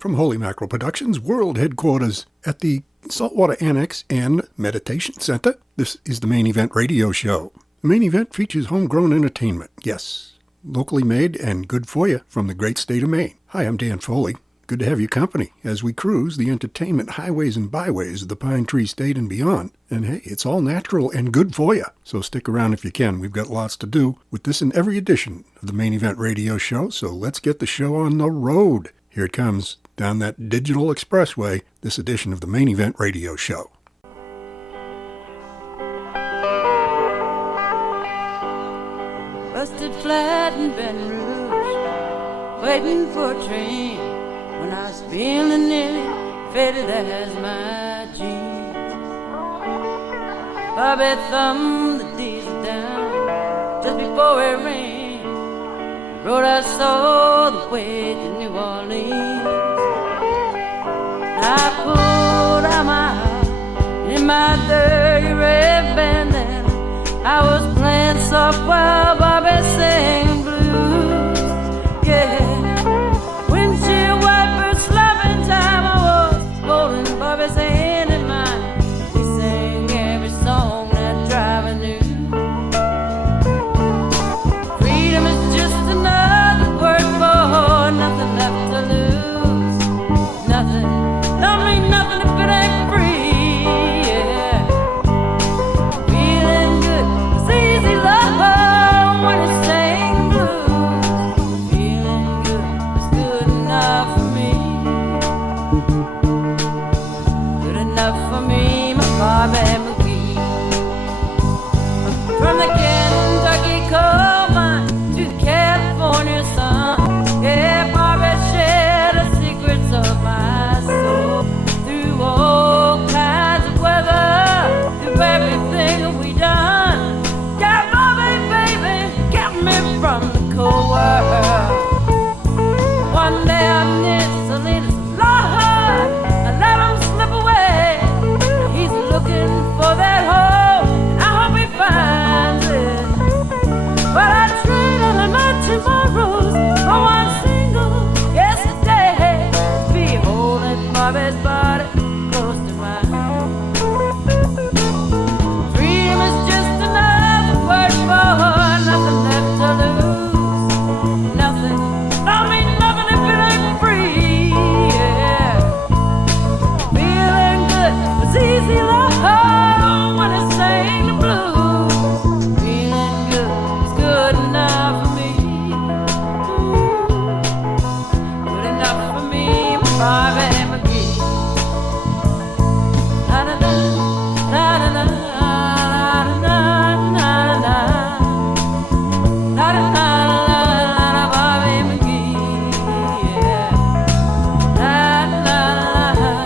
From Holy Mackerel Productions World Headquarters at the Saltwater Annex and Meditation Center, this is the Main Event Radio Show. The Main Event features homegrown entertainment, yes, locally made and good for you from the great state of Maine. Hi, I'm Dan Foley. Good to have your company as we cruise the entertainment highways and byways of the Pine Tree State and beyond. And hey, it's all natural and good for you. So stick around if you can. We've got lots to do with this in every edition of the Main Event Radio Show. So let's get the show on the road. Here it comes down that digital expressway, this edition of the Main Event Radio Show. Busted flat in Baton Rouge, waiting for a train. When I was feeling nearly faded as my jeans, Bobby thumbed the diesel down just before it rained. The road I saw the way to New Orleans. I pulled out my heart in my dirty red bandana. I was playing soft while Bobby sang blues. Yeah. Bobby's hand in mine, we sang every song that driver knew. Freedom is just another word for nothing left to lose. Nothing, don't mean nothing if it ain't free, yeah. Feeling good, it's easy love when it's sang blues. Feeling good, it's good enough for me. For me, my Bobby Mcgee. From the Kentucky coal mine to the California sun, yeah, Bobby shared the secrets of my soul. Through all kinds of weather, through everything we done, got Bobby, baby, got me from the cold world. One day I knit Selena's Lord, I let him slip away. Looking for that hole, and I hope he finds it. But I trade all of my tomorrows for one single yesterday. Be holding Bobby's body close to mine. Freedom is just another word for nothing left to lose. Nothing, don't mean nothing if it ain't free. Yeah. Feeling good was easy love. Oh, when I sang the blues, feeling good is good enough for me. Good enough for me, my Bobby Mcgee. La da da, la da da, la da da, la da da, la da da, Bobby Mcgee, yeah. La da da, la da da.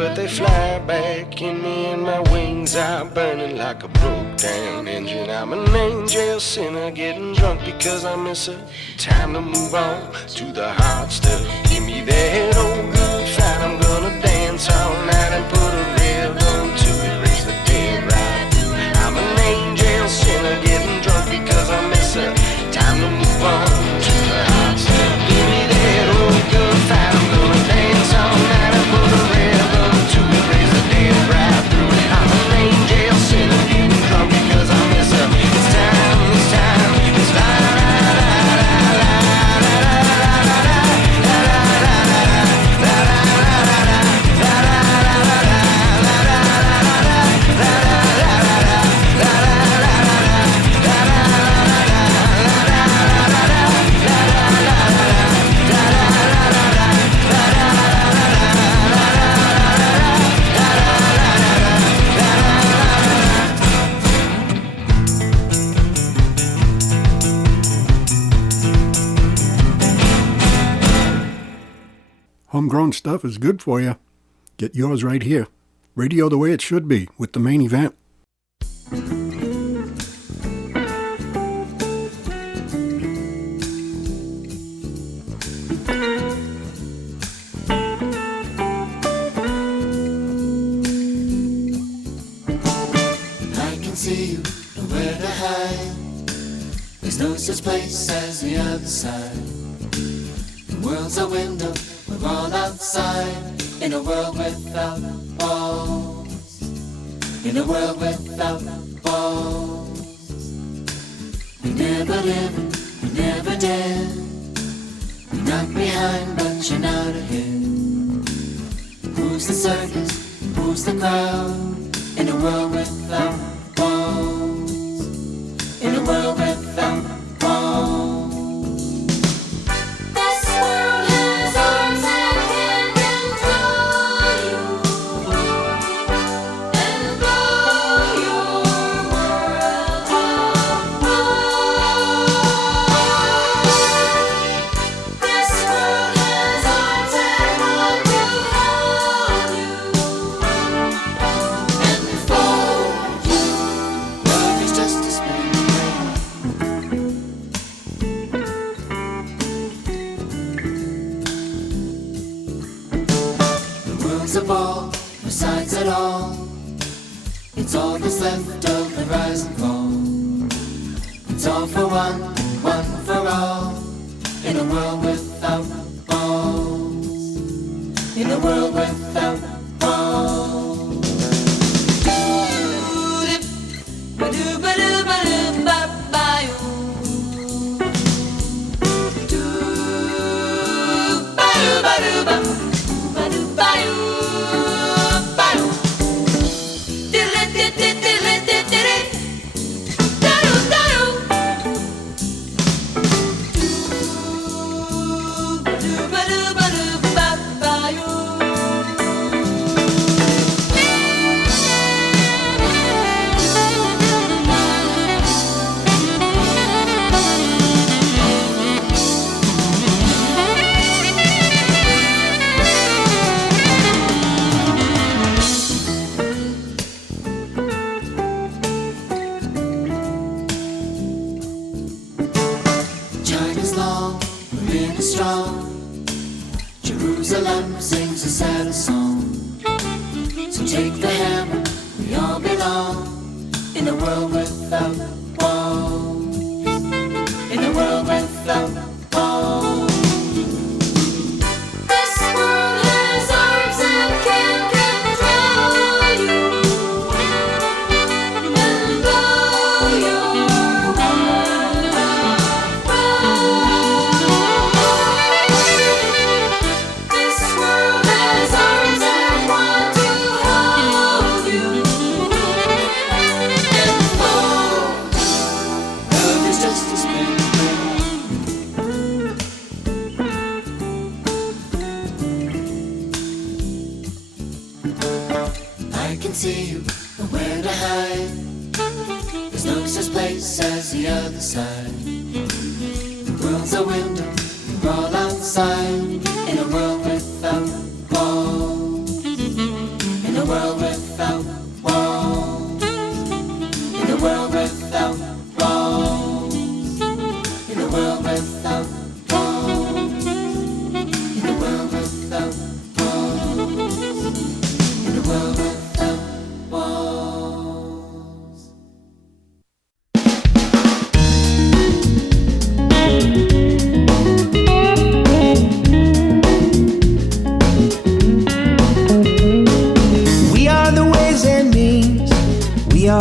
but they fly back in me, and my wings are burning like a broke down engine. I'm an angel sinner getting drunk because I miss her. Time to move on to the hard stuff. Give me that old good fight. I'm gonna dance all night and put a rhythm to it. Raise the dead right through. I'm an angel sinner getting drunk because I miss her. Time to move on to the hard stuff. Give me that old good fight. I'm gonna dance all night and put a rhythm to it. Raise the dead right through. I'm an angel sinner getting drunk because I miss her. It's time, it's time, it's la la la la la la la la Homegrown stuff is good for you. Get yours right here. Radio the way it should be with the Maine Event. I can see you, nowhere to hide. There's no such place as the other side. The world's a window, we're all outside. In a world without walls. In a world without walls. We never lived, we never did. You're not behind, but you're not ahead. Who's the circus? Who's the crowd? In a world without walls. In a world without walls. This world has arms and can control you and blow your world apart. This world has arms and want to hold you and fold you. Love is just a spin. The world's a ball, no sides at all. It's all that's left of the rise and fall. It's all for one, one for all. In a world without walls. In a world without walls. Doo-dip, ba-doo-ba-doo-ba-doo-ba-ba-yoo. Doo-ba-doo-ba-doo-ba, ba-doo-ba-yoo, ba-doo. Diddle-it-dit-dit-diddle-it-dit-dit-dit. Da-doo-da-doo. Doo-ba-doo-ba-doo-ba-ba-yoo. China's long, Berlin is strong. Jerusalem sings a sad song. So take the hammer, we all belong. In a world without walls. In a world without walls. This world has arms and can control you and blow your world apart. This world has arms and want to hold you and fold you. Love is just a spin. I can see you, nowhere to hide. There's no such place as the other side. The world's a window, we're all outside. In a world without walls.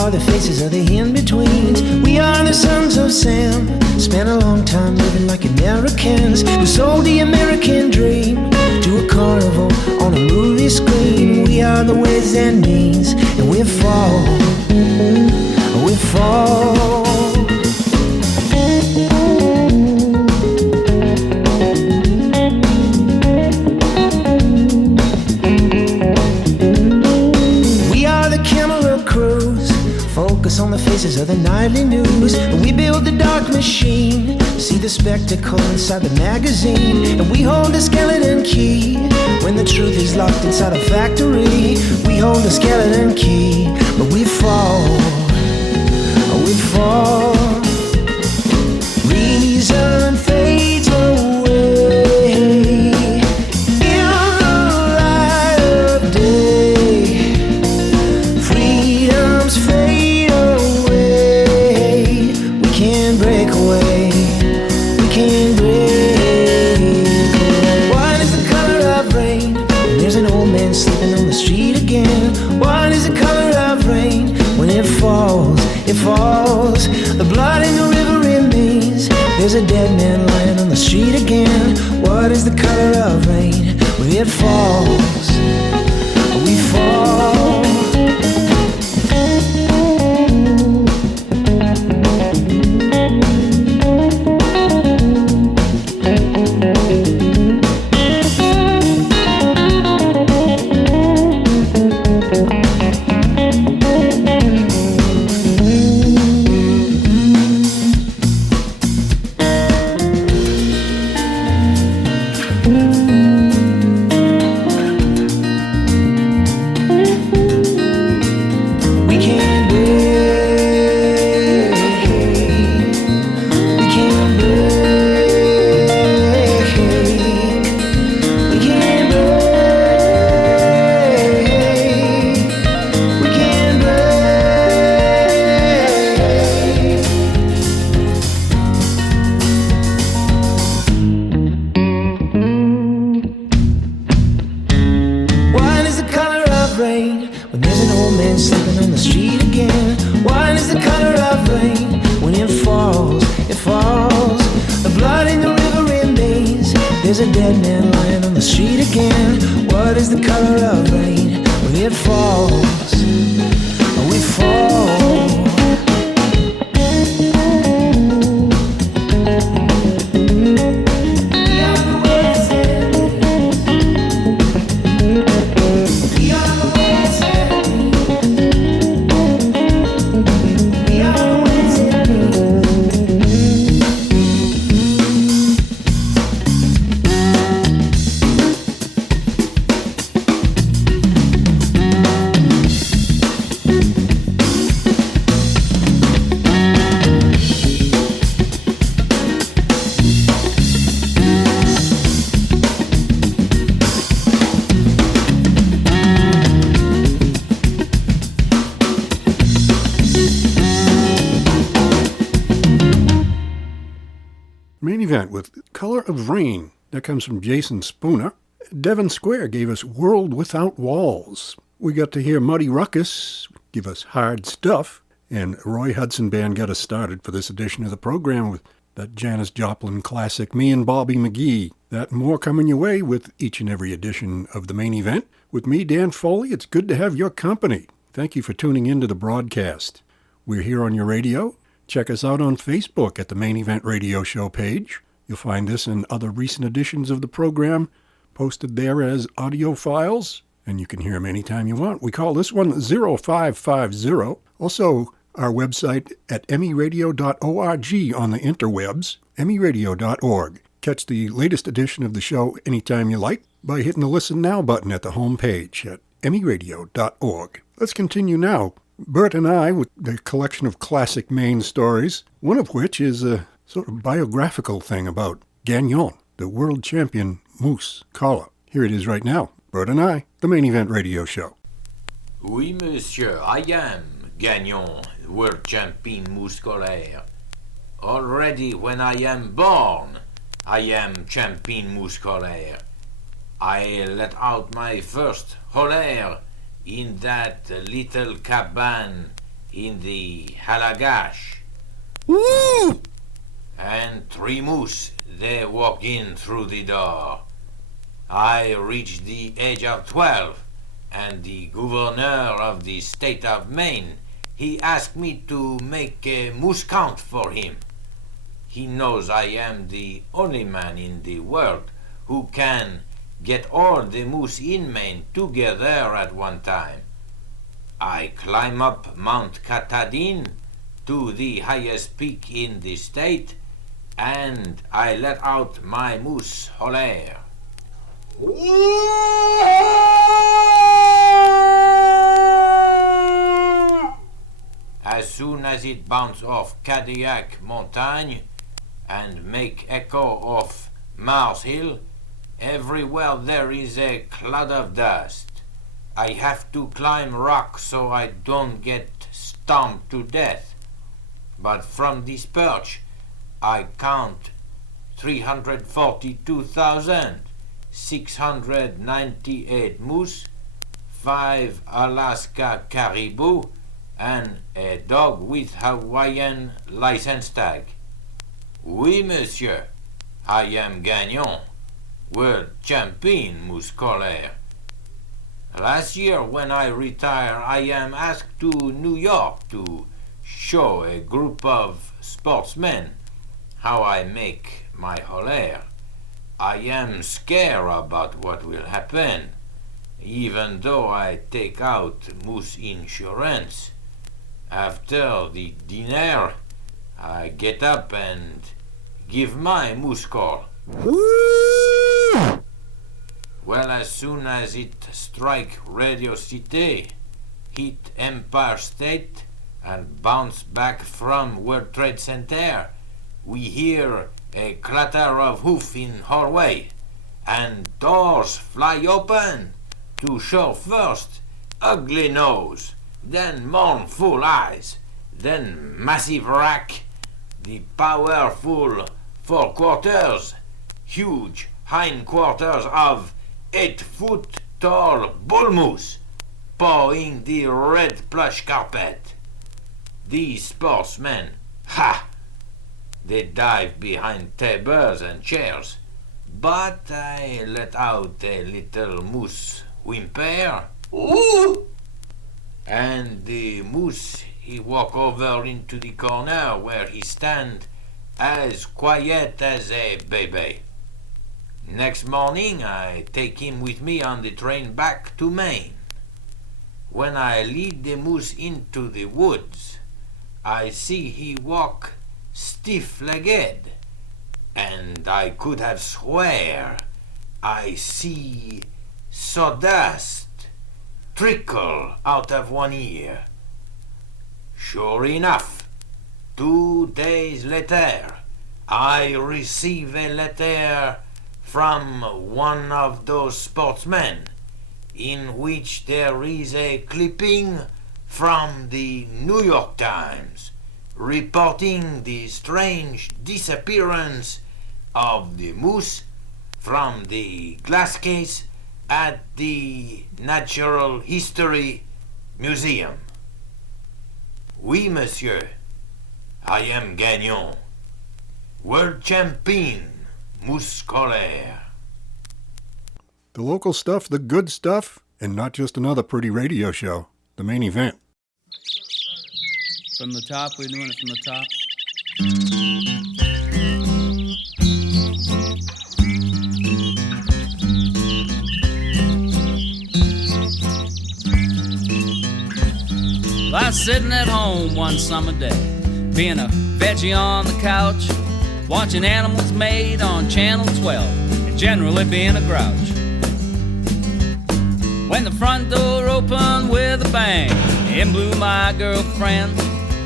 are the faces of the in-betweens. We are the sons of Sam. Spent a long time living like Americans who sold the American dream to a carnival on a movie screen. We are the ways and means, and we fall. We fall. Focus on the faces of the nightly news. We build the dark machine, see the spectacle inside the magazine. And we hold the skeleton key when the truth is locked inside a factory. We hold the skeleton key, but we fall. We fall. Reason fades away in the light of day. Freedom's fade away. We can't break away. We can't break away. What is the color of rain when there's an old man sleeping on the street again? What is the color of rain when it falls? It falls. The blood in the river remains. There's a dead man lying on the street again. What is the color of rain when it falls? We fall. There's a dead man lying on the street again. What is the color of rain when it falls? We fall. With Color of Rain. That comes from Jason Spooner. Devonsquare gave us World Without Walls. We got to hear Muddy Ruckus give us Hard Stuff. And Roy Hudson Band got us started for this edition of the program with that Janis Joplin classic, Me and Bobby McGee. That and more coming your way with each and every edition of the main event. With me, Dan Foley, it's good to have your company. Thank you for tuning in to the broadcast. We're here on your radio. Check us out on Facebook at the Main Event Radio Show page. You'll find this and other recent editions of the program posted there as audio files, and you can hear them anytime you want. We call this one 0550. Also, our website at emiradio.org on the interwebs, emiradio.org. Catch the latest edition of the show anytime you like by hitting the Listen Now button at the home page at emiradio.org. Let's continue now. Bert and I with the collection of classic Maine stories, one of which is a sort of biographical thing about Gagnon, the world champion moose collar. Here it is right now. Bert and I, the Main Event Radio Show. Oui, monsieur, I am Gagnon, world champion moose collar. Already when I am born, I am champion moose collar. I let out my first holler in that little cabin in the Halagash. Woo! And 3 moose, they walk in through the door. I reached the age of 12, and the governor of the state of Maine, he asked me to make a moose count for him. He knows I am the only man in the world who can get all the moose in Maine together at one time. I climb up Mount Katahdin to the highest peak in the state, and I let out my moose holler. As soon as it bounces off Cadillac Montagne and make echo of Mars Hill, everywhere there is a cloud of dust. I have to climb rock so I don't get stomped to death. But from this perch, I count 342,698 moose, 5 Alaska caribou, and a dog with Hawaiian license tag. Oui, monsieur, I am Gagnon, world champion moose caller. Last year, when I retire, I am asked to New York to show a group of sportsmen how I make my holler. I am scared about what will happen, even though I take out moose insurance. After the dinner, I get up and give my moose call. Well, as soon as it strike Radio City, hit Empire State, and bounce back from World Trade Center, we hear a clatter of hoof in hallway, and doors fly open to show first ugly nose, then mournful eyes, then massive rack, the powerful forequarters, huge hindquarters of 8-foot tall bull moose, pawing the red plush carpet. These sportsmen, ha! They dive behind tables and chairs, but I let out a little moose whimper. Ooh! And the moose, he walk over into the corner where he stand as quiet as a baby. Next morning, I take him with me on the train back to Maine. When I lead the moose into the woods, I see he walk stiff-legged, and I could have swear I see sawdust trickle out of one ear. Sure enough, 2 days later, I receive a letter from one of those sportsmen in which there is a clipping from the New York Times reporting the strange disappearance of the moose from the glass case at the Natural History Museum. Oui, monsieur, I am Gagnon, world champion moose caller. The local stuff, the good stuff, and not just another pretty radio show. The main event. From the top, we're doing it from the top. Well, I was sitting at home one summer day, being a veggie on the couch, watching Animals Made on Channel 12, and generally being a grouch. When the front door opened with a bang, in blew my girlfriend.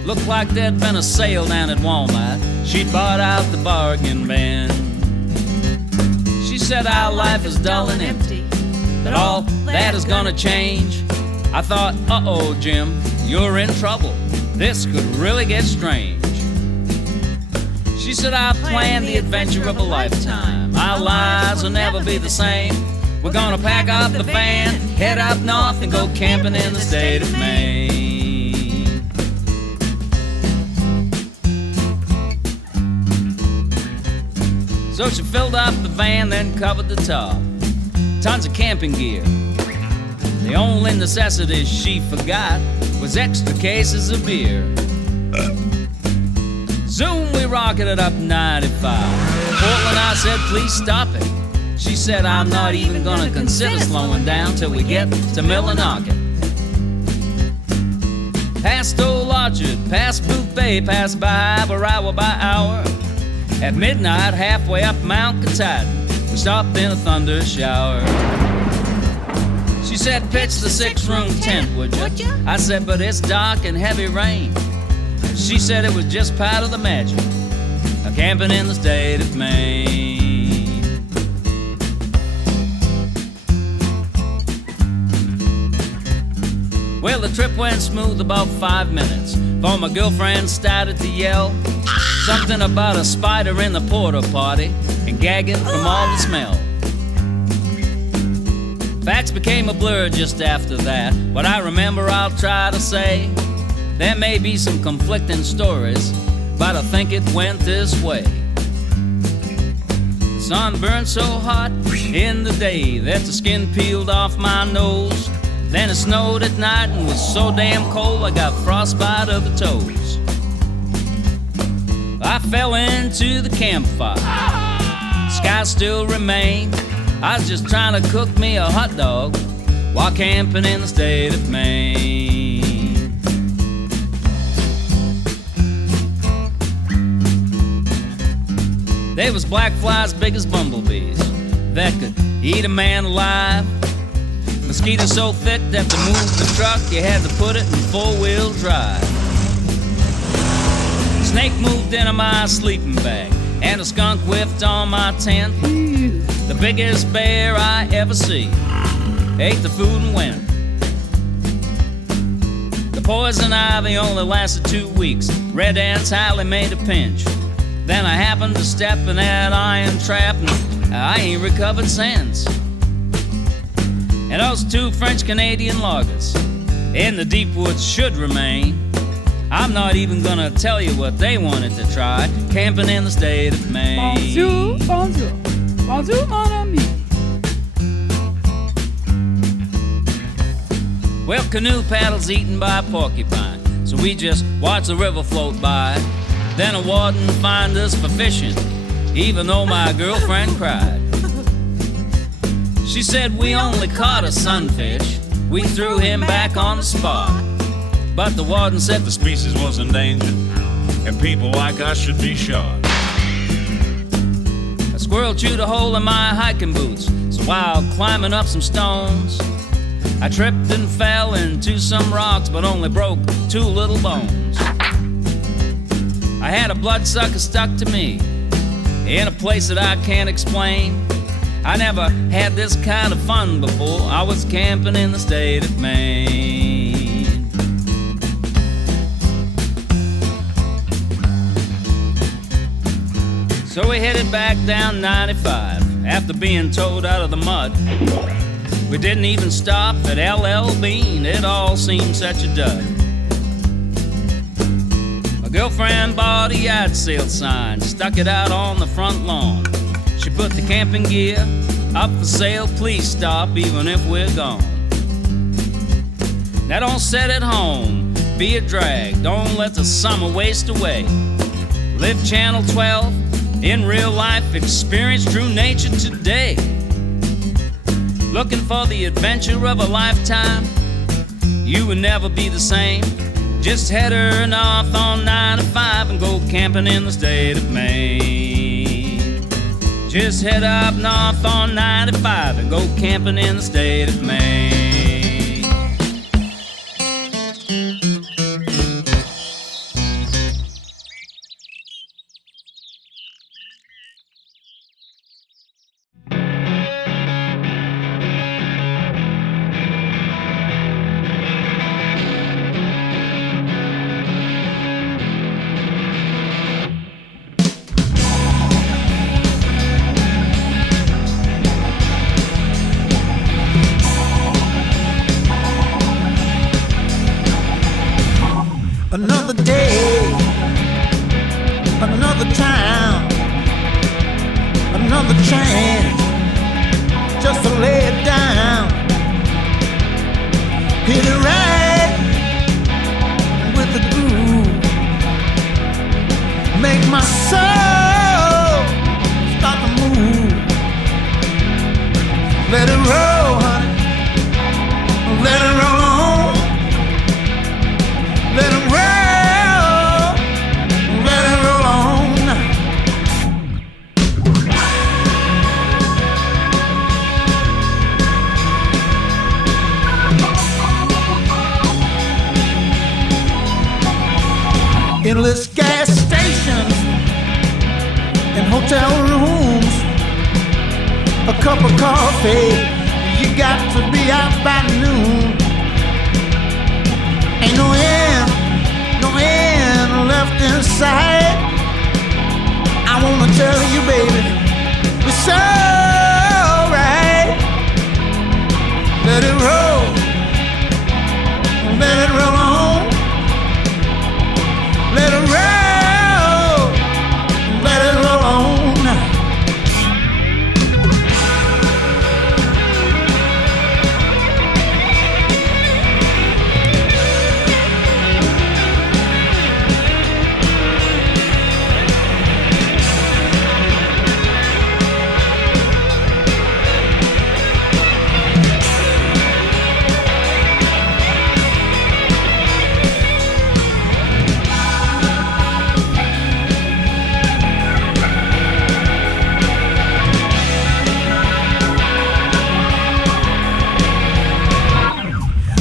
Looked like there'd been a sale down at Walmart. She'd bought out the bargain bin. She said our life is dull and empty, but all that is gonna change. I thought, uh-oh, Jim, you're in trouble. This could really get strange. She said, I've planned the adventure of a lifetime. Our lives will never be the same. We're gonna pack up the van, head up north, and go camping in the state of Maine. So she filled up the van, then covered the top. Tons of camping gear. The only necessities she forgot was extra cases of beer. Zoom, we rocketed up 95. Portland, I said, please stop it. She said, I'm not even gonna consider slowing down till we get to Millinocket. Past Old Orchard, past Booth Bay, past by hour by hour. At midnight, halfway up Mount Katahdin, we stopped in a thunder shower. She said, pitch the 6-room tent, would you? I said, but it's dark and heavy rain. She said it was just part of the magic of camping in the state of Maine. Well, the trip went smooth about 5 minutes before my girlfriend started to yell something about a spider in the porta potty and gagging from all the smell. Facts became a blur just after that. What I remember I'll try to say. There may be some conflicting stories, but I think it went this way. The sun burned so hot in the day that the skin peeled off my nose. Then it snowed at night and was so damn cold I got frostbite of the toes. I fell into the campfire. Sky still remained. I was just trying to cook me a hot dog while camping in the state of Maine. There was black flies big as bumblebees that could eat a man alive. Mosquitoes so thick that to move the truck you had to put it in 4-wheel drive. Snake moved into my sleeping bag and a skunk whiffed on my tent. The biggest bear I ever see ate the food and went. The poison ivy only lasted 2 weeks. Red ants highly made a pinch. Then I happened to step in that iron trap and I ain't recovered since. And those 2 French-Canadian loggers in the deep woods should remain. I'm not even gonna tell you what they wanted to try camping in the state of Maine. Bonjour, bonjour, bonjour, mon ami. Well, canoe paddles eaten by a porcupine, so we just watched the river float by. Then a warden fined us for fishing, even though my girlfriend cried. She said we only caught a sunfish. We threw him back on the spot. But the warden said the species was endangered and people like us should be shot. A squirrel chewed a hole in my hiking boots, so while climbing up some stones, I tripped and fell into some rocks, but only broke 2 little bones. I had a bloodsucker stuck to me in a place that I can't explain. I never had this kind of fun before. I was camping in the state of Maine. So we headed back down 95 after being towed out of the mud. We didn't even stop at LL Bean. It all seemed such a dud. My girlfriend bought a yard sale sign, stuck it out on the front lawn. She put the camping gear up for sale. Please stop even if we're gone. Now don't sit at home, be a drag. Don't let the summer waste away. Live Channel 12 in real life. Experience true nature today. Looking for the adventure of a lifetime? You will never be the same. Just head her north on 95 and go camping in the state of Maine. Just head up north on 95 and go camping in the state of Maine. Another day, another time. another chance just to lay it down. Hit it right with the groove. Make my soul start to move. Let it roll, honey. Let it roll on. Let it roll. Let it roll on. Endless gas stations and hotel rooms, a cup of coffee, you got to be out by noon. Ain't no end left in sight. I wanna tell you, baby, it's alright. Let it roll, let it roll on. Let it roll, let it roll on.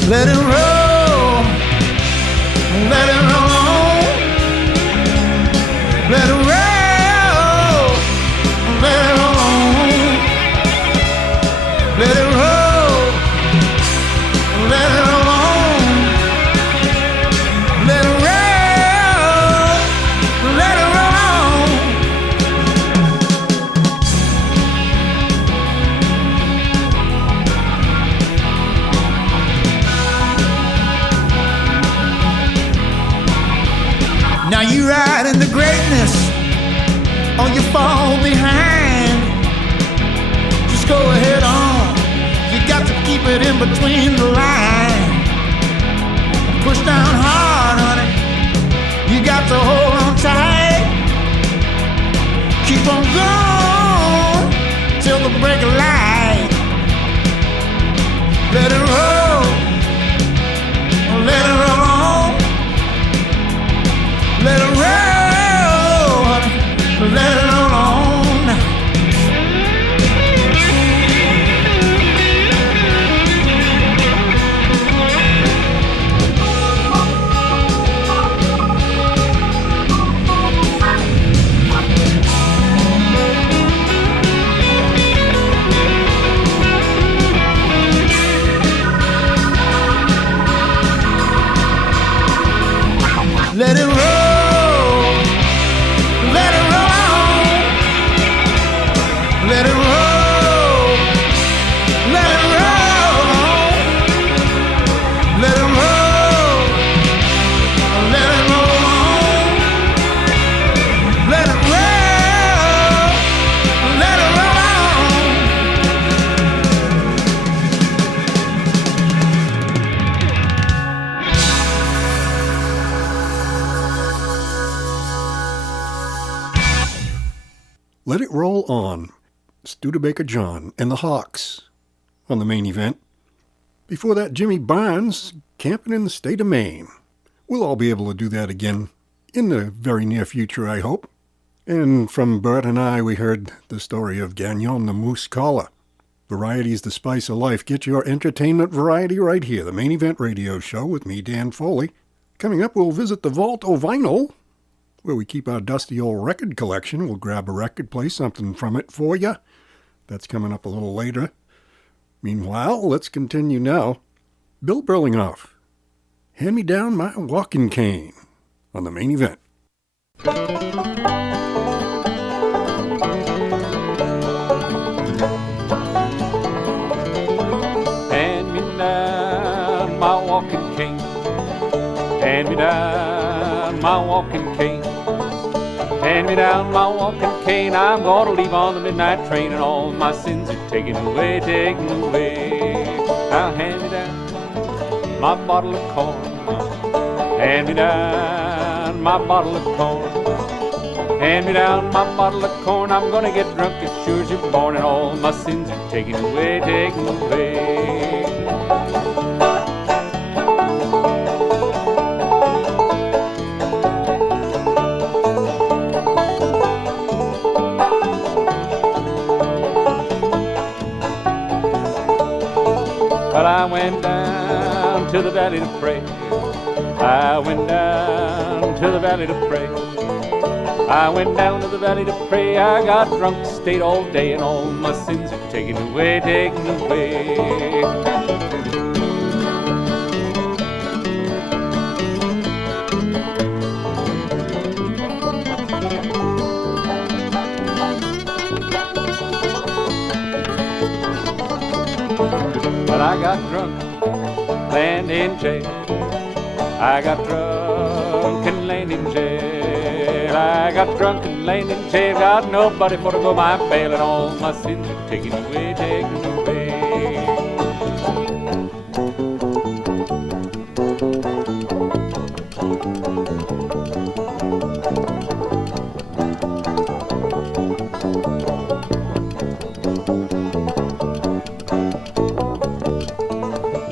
Let it roll, let it roll on. Let it roll, let it roll on. Let it roll, let it roll on. Let it roll, let it roll on. Now you ride in the greatness or you fall behind. Just go ahead on. You got to keep it in between the line. Push down hard, honey. You got to hold on tight. Keep on going till the break of light. Let it roll. Let it roll on. Let it roll, honey. Let it roll on. Let it roll. Let it roll on. Let it roll. Let it roll on. Let it roll. Let it roll on. Let it roll. Let it roll on. Let It Roll On, Studebaker John and the Hawks on the main event. Before that, Jimmy Barnes, Camping in the State of Maine. We'll all be able to do that again in the very near future, I hope. And from Bert and I, we heard the story of Gagnon the Moose Collar. Variety's the spice of life. Get your entertainment variety right here, the Main Event Radio Show with me, Dan Foley. Coming up, we'll visit the Vault o' Vinyl, where we keep our dusty old record collection. We'll grab a record, play something from it for you. That's coming up a little later. Meanwhile, let's continue now. Bill Berlinghoff, Hand Me Down My Walking Cane on the main event. Hand me down my walking cane. Hand me down my walking cane. Hand me down my walking cane, I'm gonna leave on the midnight train, and all my sins are taken away, taken away. Now hand me down my bottle of corn, hand me down my bottle of corn, hand me down my bottle of corn. I'm gonna get drunk as sure as you're born, and all my sins are taken away, taken away. Well, I went down to the valley to pray. I went down to the valley to pray. I went down to the valley to pray. I got drunk, stayed all day, and all my sins are taken away, taken away. But I got drunk, land in jail. I got drunk and land in jail. I got drunk and land in jail. Got nobody for to go my bail, and all my sins are taken away, taken away.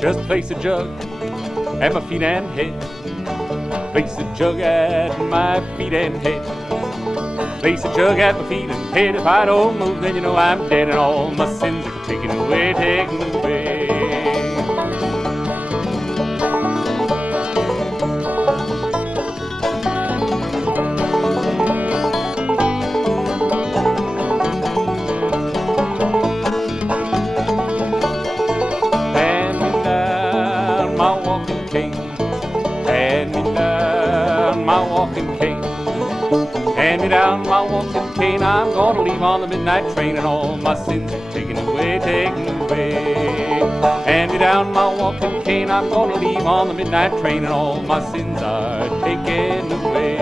Just place a jug at my feet and head. Place a jug at my feet and head. Place a jug at my feet and head. If I don't move, then you know I'm dead, and all my sins are taken away, taken away. Hand me down my walking cane, I'm gonna leave on the midnight train, and all my sins are taken away, taken away. Hand me down my walking cane, I'm gonna leave on the midnight train, and all my sins are taken away.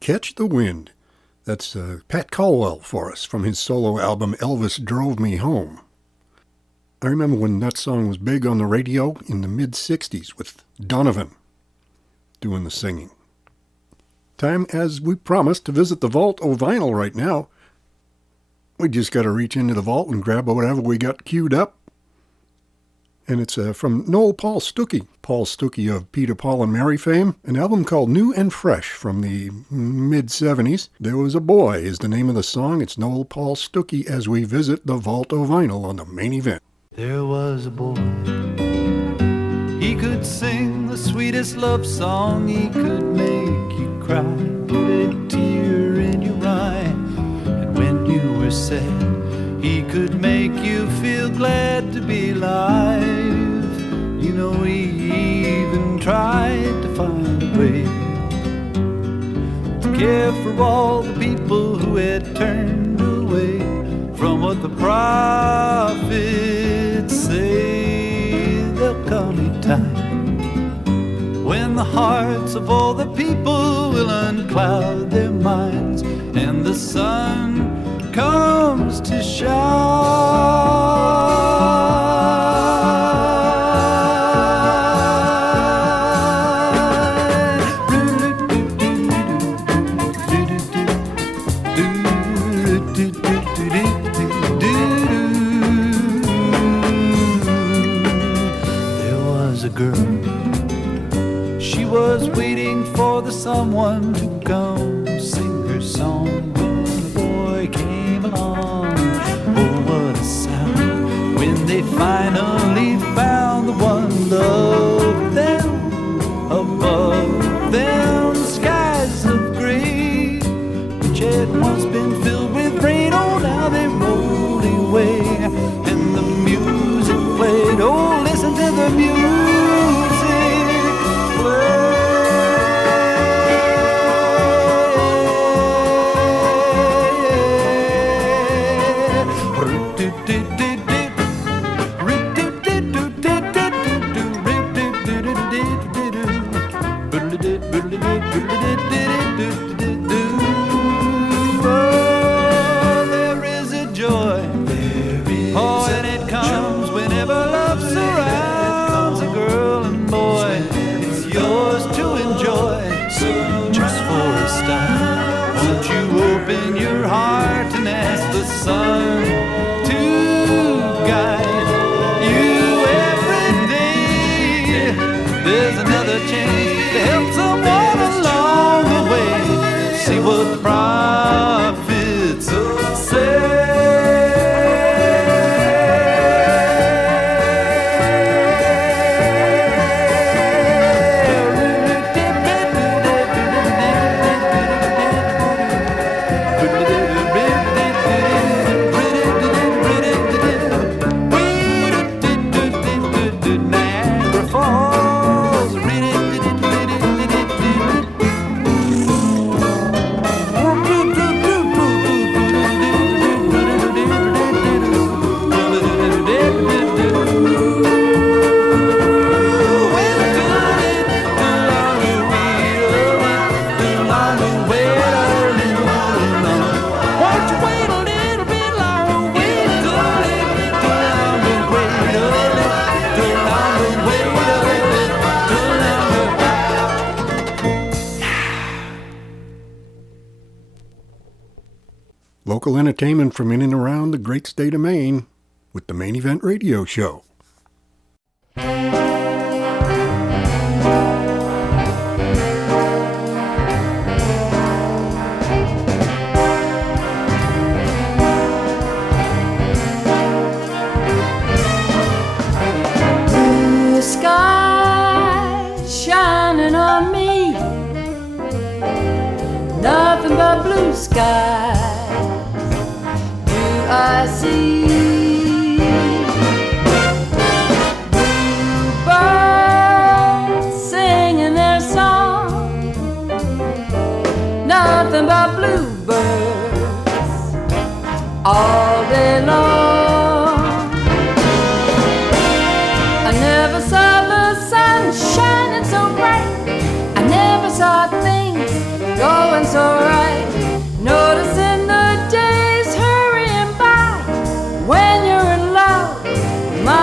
Catch the Wind. That's Pat Colwell for us from his solo album Elvis Drove Me Home. I remember when that song was big on the radio in the mid-'60s with Donovan doing the singing. Time, as we promised, to visit the vault of vinyl right now. We just got to reach into the vault and grab whatever we got queued up. And it's from Noel Paul Stookey. Paul Stookey of Peter, Paul, and Mary fame. An album called New and Fresh from the mid-'70s. There Was a Boy is the name of the song. It's Noel Paul Stookey as we visit the vault of vinyl on the main event. There was a boy. He could sing the sweetest love song. He could make you cry, put a tear in your eye. And when you were sad, he could make you feel glad to be alive. You know, he even tried to find a way to care for all the people who had turned away from what the prophets say. There'll come a time when the hearts of all the people will uncloud their minds, and the sun comes to shine. Someone to come sing her song when the boy came along. Oh, what a sound when they finally found the one loved them above them. Skies of gray which had once been filled with rain, oh, now they rolled away and the music played. Oh, listen to the music play. Sun to guide you every day. There's another chance to help someone along the way. See what the prophets say. Local entertainment from in and around the great state of Maine with the Main Event Radio Show. Blue sky shining on me, nothing but blue sky. I see bluebirds singing their song, nothing but bluebirds all day long. I never saw the sun shining so bright, I never saw things going so right, noticing the days hurrying by. When you're in love, my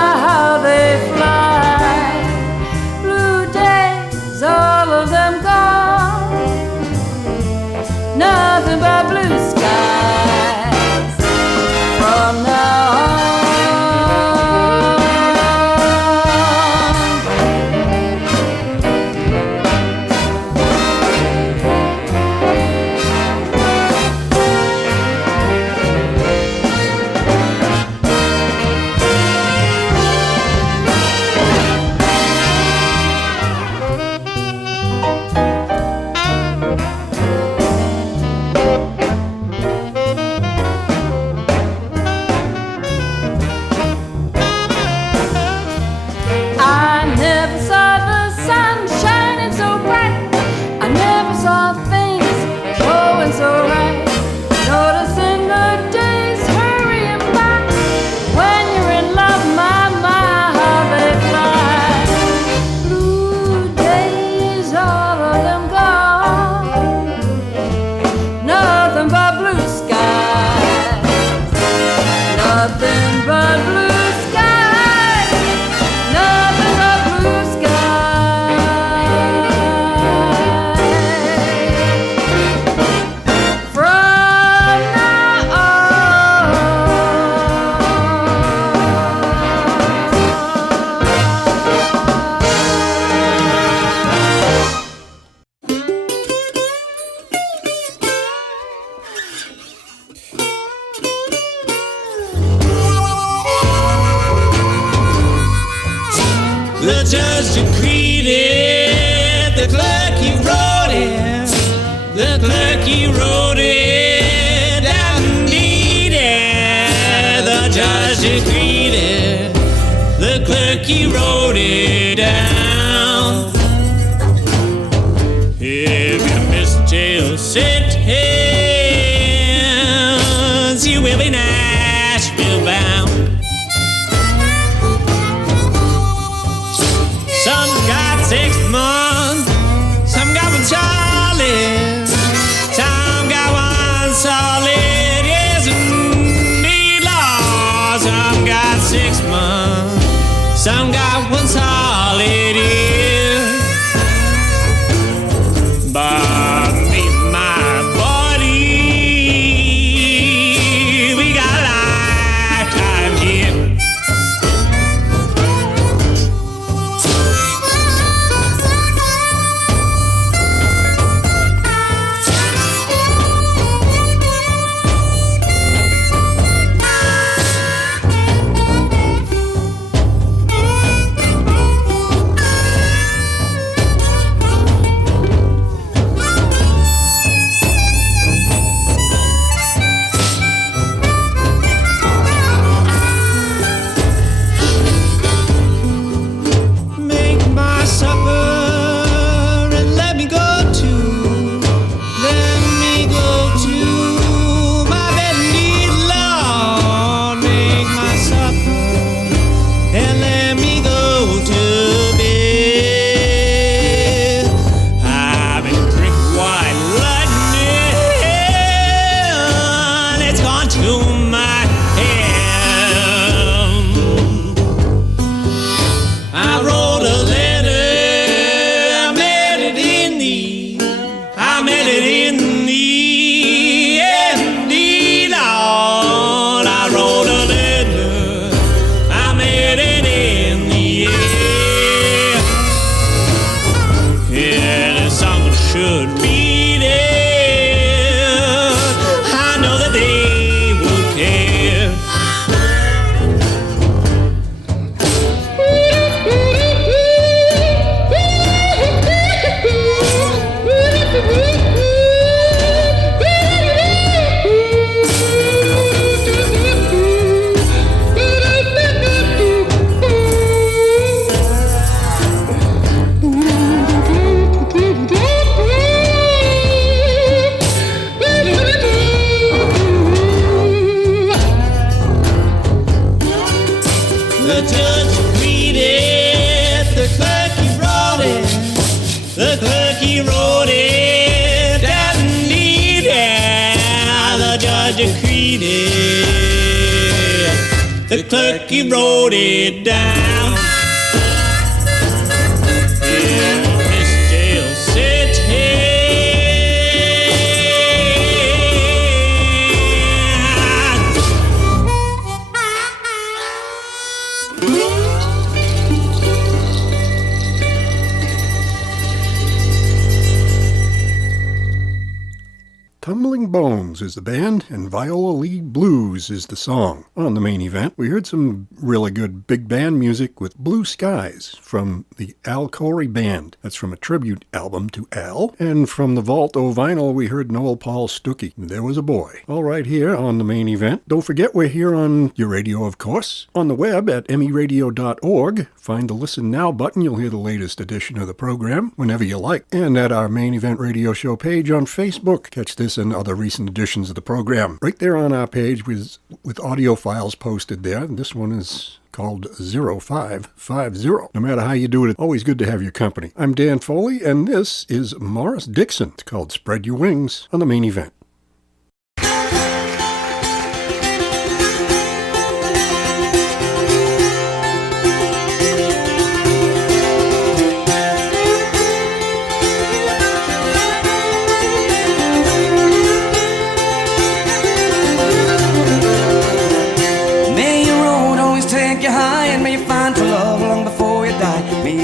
nothing but blue skies from now on. The judge decreed it, the clerk he wrote it, the clerk he wrote it, and needed. The judge decreed it, the clerk he wrote it down. If you miss jail sentence, you will be Nashville bound. Some got 6 months, some got one solid, some got one solid, yes indeed, Lord. Some got 6 months, some got one solid year. But me and my buddy, we got a lifetime here. The clerk, he wrote it down. In this jail city, Tumbling Bones is the band, and Viola Lead Blues is the song. On the main event, we heard some really good big band music with Blue Skies from the Al Corey Band. That's from a tribute album to Al. And from the Vault O Vinyl, we heard Noel Paul Stookey. There Was a Boy. All right, here on the main event. Don't forget, we're here on your radio, of course. On the web at meradio.org. Find the Listen Now button. You'll hear the latest edition of the program whenever you like. And at our main event radio show page on Facebook. Catch this and other recent editions of the program. Right there on our page with audio files posted there. This one is called 0550. No matter how you do it, it's always good to have your company. I'm Dan Foley, and this is Maurice Dickson. It's called Spread Your Wings on the main event.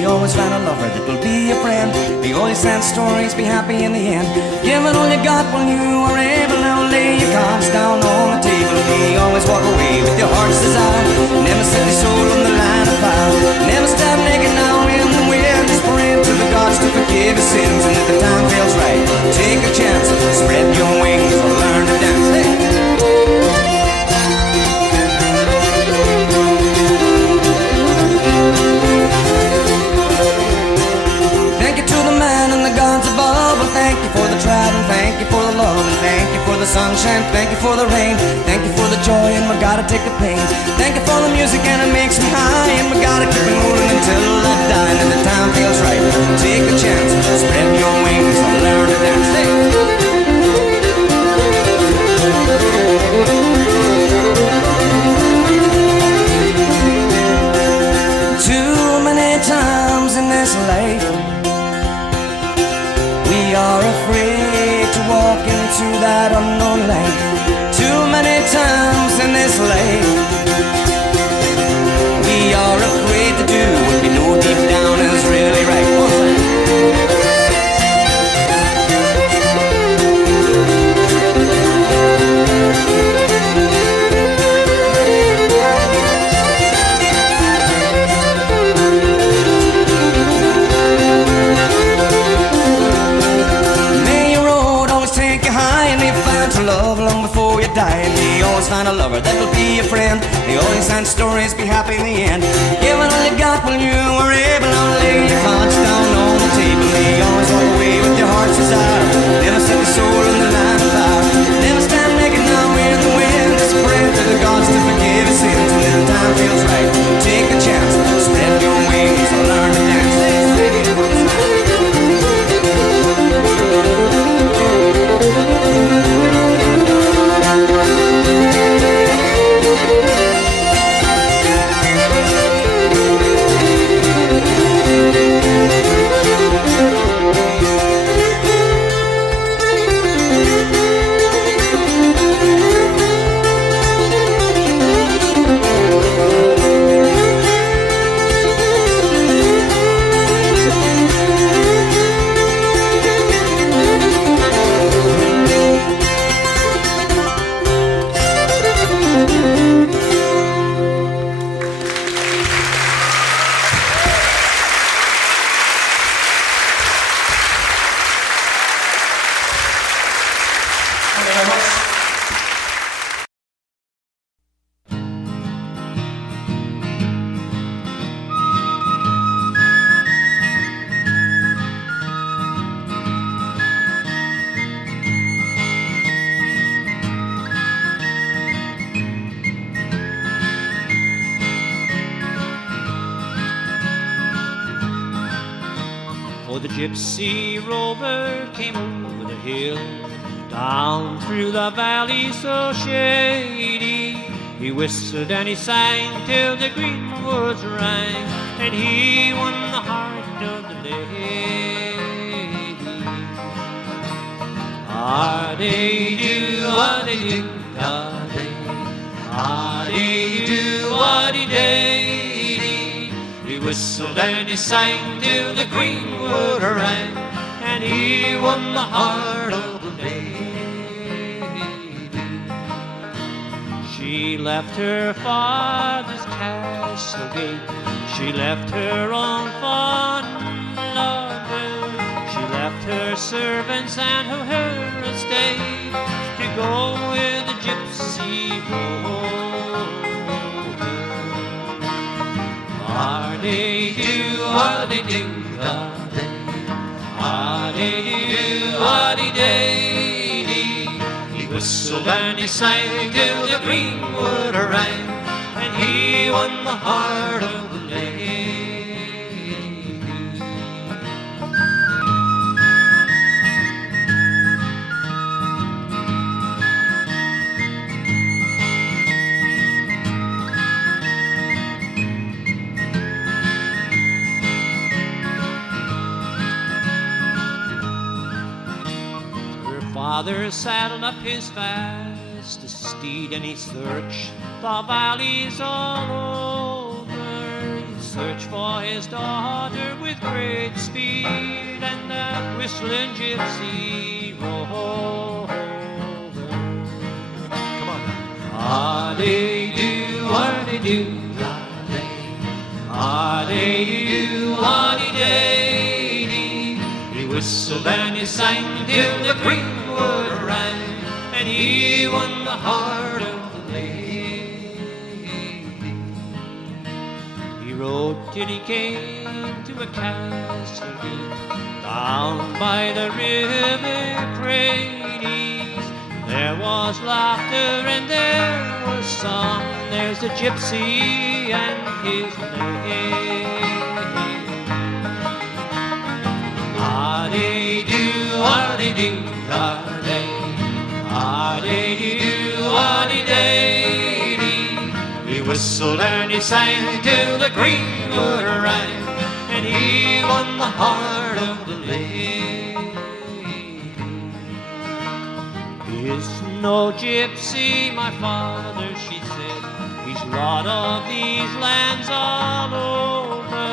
Always find a lover that will be your friend. Be always sad stories, be happy in the end. Give it all you got when you are able. Now lay your cards down on the table. Be always walk away with your heart's desire. Never set your soul on the line of fire. Never stop naked now in the wind. Just pray to the gods to forgive your sins. And if the time feels right, take a chance. Spread your wings and learn to dance. Hey. Thank you for the travel, thank you for the love, and thank you for the sunshine, thank you for the rain, thank you for the joy, and we gotta take the pain. Thank you for the music, and it makes me high, and we gotta keep it moving until I die. And if the time feels right, take a chance, spread your wings and learn to dance. Hey. Too many times in this life we are afraid to walk into that unknown light. Too many times in this life we are afraid to do what we know deep down is really right. Love long before you die, and you always find a lover that will be your friend. They always find stories, be happy in the end. Give it all you got when you are able. Now lay your cards down on the table. You always walk away with your heart's desire. Never set your soul in the line of fire. Never stand naked now in the wind. Just pray to the gods to forgive your sins. And if the time feels right, take a chance. Spread your wings and learn to dance. Oh, the gypsy rover came over the hill, down through the valley so shady. He whistled and he sang till the green woods rang, and he won the heart of the lady. Ah-dee-doo, ah-dee-doo, ah-dee, ah-dee-doo, ah-dee-day. He whistled and he sang till the green wood rang, and he won the heart of the lady. left her father's castle gate. She left her own fond lover. She left her servants and her estate to go with the gypsy Rover. Ah-de-do, ah-de-do, ah-de. Ah-de-do, ah-de-day-dee. He whistled and he sang till the greenwood rang, and he won the heart of the lady. Father saddled up his fastest steed and he searched the valleys all over. He searched for his daughter with great speed, and that whistling gypsy Rover. Come on now. Ah-de-do, ah-de-do, ah-de. Ah-de-do, ah-de-day-dee. He whistled and he sang till the greenwood rang, and he won the heart of the lady. He rode till he came to a castle gate down by the river Praties. There was laughter and there was song. There's the gypsy and his lady. Ah-de-do, ah-de-do, ah-de. Ah-de-do, ah-de-day-dee. He whistled and he sang till the greenwood rang, and he won the heart of the lady. He's no gypsy, my father, she said. He's lord of these lands all over,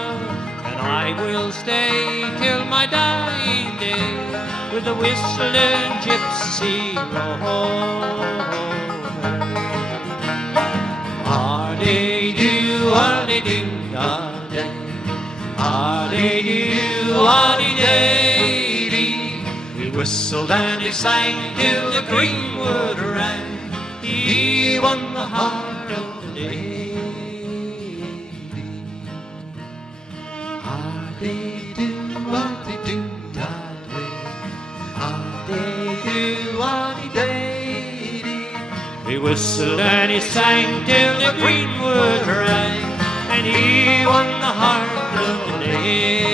and I will stay till my dying day with the whistling gypsy Rover. Ah-de-do, ah-de-do, ah-de. Ah-de-do, ah-de-day-dee. He whistled and he sang till the greenwood rang. He won the heart of the lady. Ah-de-do, ah-de-do, ah-de. Ah-de-do, ah-de-day-dee. He whistled and he sang till the greenwood rang, and he won the heart of the lady.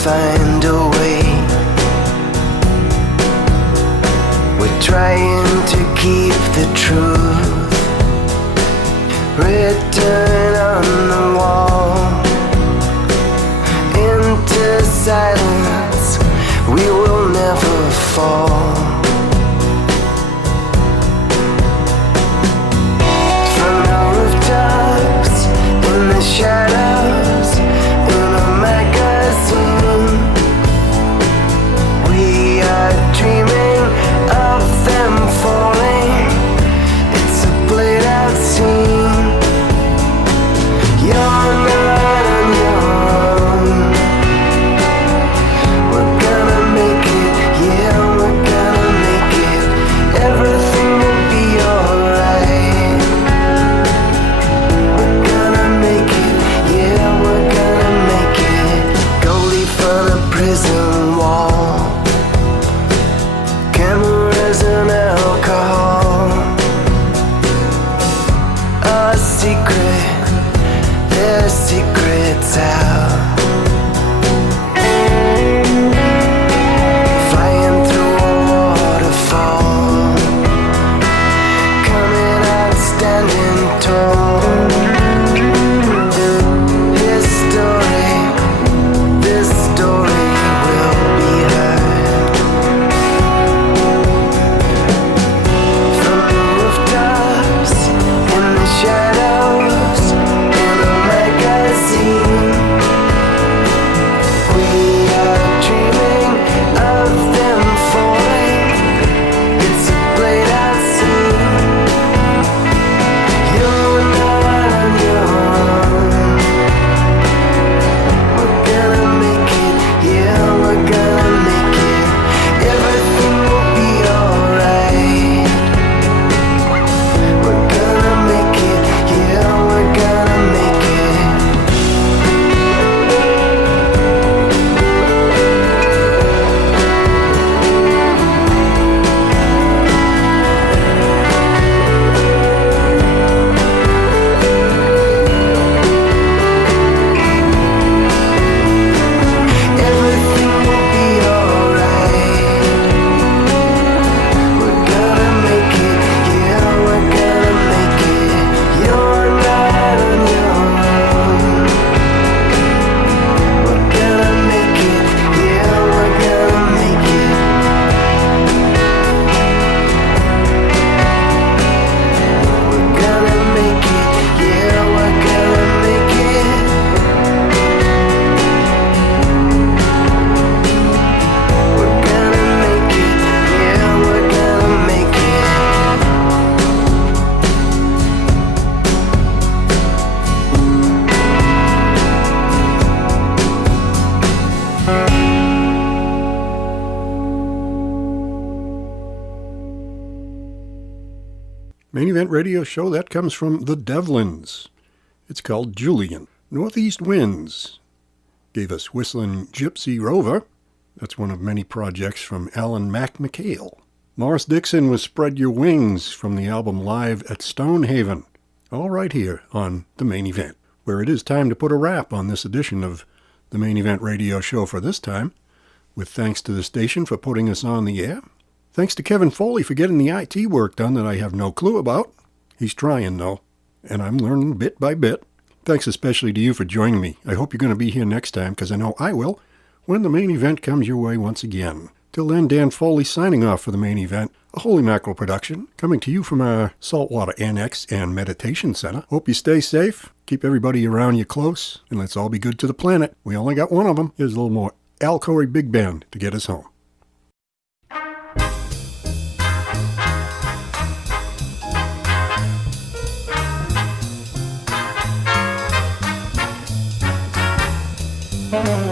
Find a way. We're trying to keep the truth written on the wall. Into silence we will never fall. From the rooftops, in the shadows, in a magazine, we are dreaming of them falling. It's a played out scene. Young secrets out. Flying through a waterfall, coming out standing tall. His story, this story will be heard. From the rooftops, in the shadows, in a magazine, we are dreaming of them falling. It's a played out scene. You're not on your own. We're gonna make it, yeah, we're gonna make it. Everything will be alright. We're gonna make it, yeah, we're gonna make it. Everything will be alright. We're gonna make it, yeah, we're gonna make it. You're not on your own. We're gonna make it, yeah, we're gonna make it. We're gonna make it, yeah, we're gonna make it. We're gonna make it, yeah, we're gonna make it. Main Event Radio Show, that comes from the Devlins. It's called Julian. Northeast Winds gave us Whistling Gypsy Rover. That's one of many projects from Alan McGee. Maurice Dickson was Spread Your Wings from the album Live at Stonehaven. All right here on the Main Event, where it is time to put a wrap on this edition of the Main Event Radio Show for this time, with thanks to the station for putting us on the air. Thanks to Kevin Foley for getting the IT work done that I have no clue about. He's trying, though, and I'm learning bit by bit. Thanks especially to you for joining me. I hope you're going to be here next time, because I know I will, when the Main Event comes your way once again. Till then, Dan Foley signing off for the Main Event, a Holy Mackerel production, coming to you from our Saltwater Annex and Meditation Center. Hope you stay safe, keep everybody around you close, and let's all be good to the planet. We only got one of them. Here's a little more Al Corey Big Band to get us home. Thank